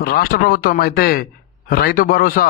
రాష్ట్ర ప్రభుత్వం అయితే రైతు భరోసా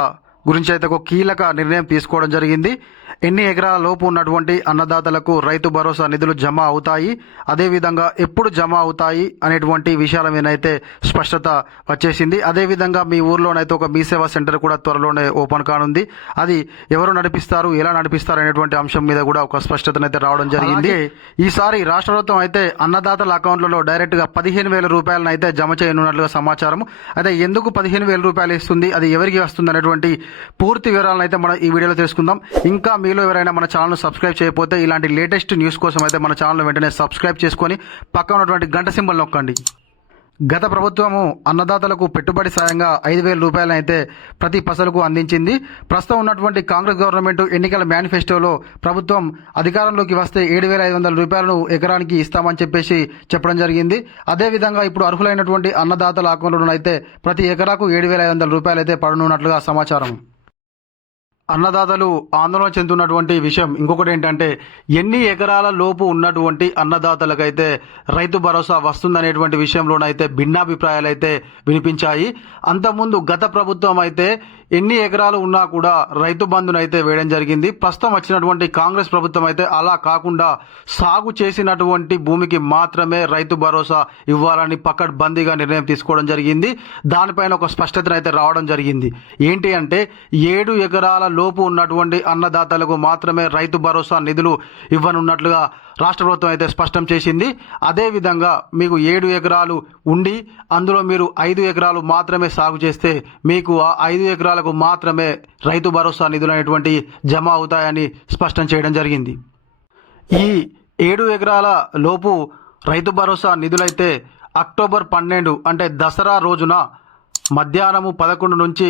గురించి అయితే ఒక కీలక నిర్ణయం తీసుకోవడం జరిగింది. ఎన్ని ఎకరాల లోపు ఉన్నటువంటి అన్నదాతలకు రైతు భరోసా నిధులు జమ అవుతాయి? అదేవిధంగా ఎప్పుడు జమ అవుతాయి అనేటువంటి విషయాల మీద అయితే స్పష్టత వచ్చేసింది. అదేవిధంగా మీ ఊర్లోనైతే ఒక మీ సేవా సెంటర్ కూడా త్వరలోనే ఓపెన్ కానుంది. అది ఎవరు నడిపిస్తారు? ఎలా నడిపిస్తారు? అనేటువంటి అంశం మీద కూడా ఒక స్పష్టతనైతే రావడం జరిగింది. ఈసారి రాష్ట్ర ప్రభుత్వం అయితే అన్నదాతల అకౌంట్లలో డైరెక్ట్గా పదిహేను వేల రూపాయలను అయితే జమ చేయనున్నట్లుగా సమాచారం. అయితే ఎందుకు పదిహేను వేల రూపాయలు ఇస్తుంది? అది ఎవరికి వస్తుంది? అనేటువంటి పూర్తి వివరాలను అయితే మనం ఈ వీడియోలో తెలుసుకుందాం. ఇంకా మీలో ఎవరైనా మన ఛానల్ను సబ్స్క్రైబ్ చేయకపోతే ఇలాంటి లేటెస్ట్ న్యూస్ కోసం అయితే మన ఛానల్ వెంటనే సబ్స్క్రైబ్ చేసుకొని పక్కన ఉన్నటువంటి గంట సింబల్ నొక్కండి. గత ప్రభుత్వము అన్నదాతలకు పెట్టుబడి సాయంగా ఐదు వేల రూపాయలను అయితే ప్రతి పసలకు అందించింది. ప్రస్తుతం ఉన్నటువంటి కాంగ్రెస్ గవర్నమెంట్ ఎన్నికల మేనిఫెస్టోలో ప్రభుత్వం అధికారంలోకి వస్తే ఏడు వేల ఐదు వందల రూపాయలను ఎకరానికి ఇస్తామని చెప్పేసి చెప్పడం జరిగింది. అదేవిధంగా ఇప్పుడు అర్హులైనటువంటి అన్నదాతల అకౌంట్లను అయితే ప్రతి ఎకరాకు ఏడు వేల ఐదు వందల రూపాయలు అయితే పడనున్నట్లుగా సమాచారం. అన్నదాతలు ఆందోళన చెందుతున్నటువంటి విషయం. ఇంకొకటి ఏంటంటే ఎన్ని ఎకరాల లోపు ఉన్నటువంటి అన్నదాతలకైతే రైతు భరోసా వస్తుందనేటువంటి విషయంలోనైతే భిన్నాభిప్రాయాలు అయితే వినిపించాయి. అంతకుముందు గత ప్రభుత్వం అయితే ఎన్ని ఎకరాలు ఉన్నా కూడా రైతు బంధును అయితే వేయడం జరిగింది. ప్రస్తుతం వచ్చినటువంటి కాంగ్రెస్ ప్రభుత్వం అయితే అలా కాకుండా సాగు చేసినటువంటి భూమికి మాత్రమే రైతు భరోసా ఇవ్వాలని పకడ్బందీగా నిర్ణయం తీసుకోవడం జరిగింది. దానిపైన ఒక స్పష్టతను అయితే రావడం జరిగింది. ఏంటి అంటే ఏడు ఎకరాల లోపు ఉన్నటువంటి అన్నదాతలకు మాత్రమే రైతు భరోసా నిధులు ఇవ్వనున్నట్లుగా రాష్ట్ర ప్రభుత్వం అయితే స్పష్టం చేసింది. అదేవిధంగా మీకు ఏడు ఎకరాలు ఉండి అందులో మీరు ఐదు ఎకరాలు మాత్రమే సాగు చేస్తే మీకు ఆ ఐదు కుటుంబాలకు మాత్రమే రైతు భరోసా నిధులు అనేటువంటి జమ అవుతాయని స్పష్టం చేయడం జరిగింది. ఈ ఏడు ఎకరాల లోపు రైతు భరోసా నిధులైతే అక్టోబర్ పన్నెండు అంటే దసరా రోజున మధ్యాహ్నము పదకొండు నుంచి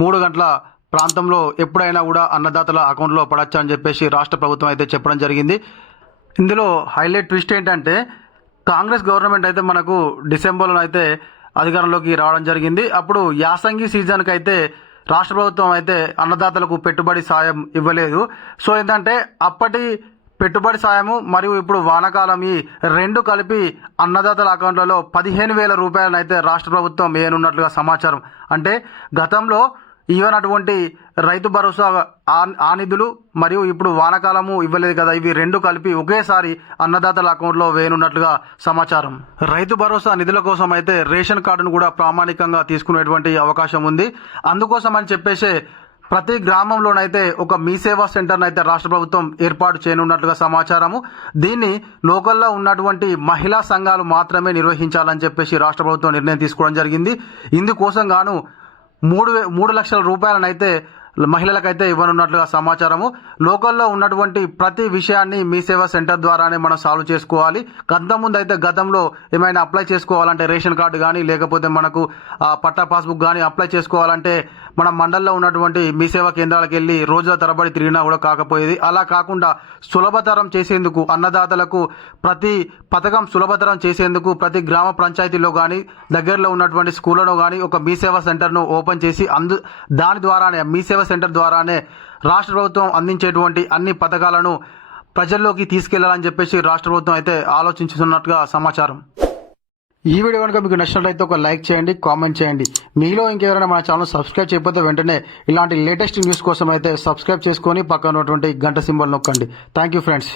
మూడు గంటల ప్రాంతంలో ఎప్పుడైనా కూడా అన్నదాతల అకౌంట్లో పడచ్చు అని చెప్పేసి రాష్ట్ర ప్రభుత్వం అయితే చెప్పడం జరిగింది. ఇందులో హైలైట్ ట్విస్ట్ ఏంటంటే కాంగ్రెస్ గవర్నమెంట్ అయితే మనకు డిసెంబర్లో అయితే అధికారంలోకి రావడం జరిగింది. అప్పుడు యాసంగి సీజన్కి అయితే రాష్ట్ర ప్రభుత్వం అయితే అన్నదాతలకు పెట్టుబడి సాయం ఇవ్వలేదు. సో ఏంటంటే అప్పటి పెట్టుబడి సాయము మరియు ఇప్పుడు వానాకాలం ఈ రెండు కలిపి అన్నదాతల అకౌంట్లలో పదిహేను వేల రూపాయలను అయితే రాష్ట్ర ప్రభుత్వం వేయనున్నట్లుగా సమాచారం. అంటే గతంలో ఈవెన్ అటువంటి రైతు భరోసా ఆ- నిధులు మరియు ఇప్పుడు వానాకాలము ఇవ్వలేదు కదా ఇవి రెండు కలిపి ఒకేసారి అన్నదాతల అకౌంట్లో వేయనున్నట్లుగా సమాచారం. రైతు భరోసా నిధుల కోసం అయితే రేషన్ కార్డును కూడా ప్రామాణికంగా తీసుకునేటువంటి అవకాశం ఉంది. అందుకోసం అని చెప్పేసే ప్రతి గ్రామంలోనైతే ఒక మీ సేవా సెంటర్ను అయితే రాష్ట్ర ప్రభుత్వం ఏర్పాటు చేయనున్నట్లుగా సమాచారము. దీన్ని లోకల్లో ఉన్నటువంటి మహిళా సంఘాలు మాత్రమే నిర్వహించాలని చెప్పేసి రాష్ట్ర ప్రభుత్వం నిర్ణయం తీసుకోవడం జరిగింది. ఇందుకోసం గాను మూడు వే- మూడు లక్షల రూపాయలనైతే మహిళలకైతే ఇవ్వనున్నట్లుగా సమాచారము. లోకల్లో ఉన్నటువంటి ప్రతి విషయాన్ని మీ సేవా సెంటర్ ద్వారానే మనం సాల్వ్ చేసుకోవాలి. గతం ముందు అయితే గతంలో ఏమైనా అప్లై చేసుకోవాలంటే రేషన్ కార్డు కానీ లేకపోతే మనకు ఆ, పట్టా పాస్బుక్ కానీ అప్లై చేసుకోవాలంటే మన మండలంలో ఉన్నటువంటి మీ సేవా కేంద్రాలకు వెళ్ళి రోజుల తరబడి తిరిగినా కూడా కాకపోయేది. అలా కాకుండా సులభతరం చేసేందుకు అన్నదాతలకు ప్రతి పథకం సులభతరం చేసేందుకు ప్రతి గ్రామ పంచాయతీలో కానీ దగ్గరలో ఉన్నటువంటి స్కూళ్ళలో కానీ ఒక మీ సేవా సెంటర్ను ఓపెన్ చేసి అందు దాని ద్వారానే మీ సేవా సెంటర్ ద్వారానే రాష్ట్ర ప్రభుత్వం అందించేటువంటి అన్ని పథకాలను ప్రజల్లోకి తీసుకెళ్ళాలని చెప్పేసి రాష్ట్ర ప్రభుత్వం అయితే ఆలోచించుతున్నట్టుగా సమాచారం. ఈ వీడియో కనుక మీకు నచ్చినట్లయితే ఒక లైక్ చేయండి కామెంట్ చేయండి. మీలో ఇంకెవరైనా మన ఛానల్ సబ్స్క్రైబ్ చేయకపోతే వెంటనే ఇలాంటి లేటెస్ట్ న్యూస్ కోసం అయితే సబ్స్క్రైబ్ చేసుకొని పక్కన ఉన్నటువంటి గంట సింబల్ నొక్కండి. Thank you friends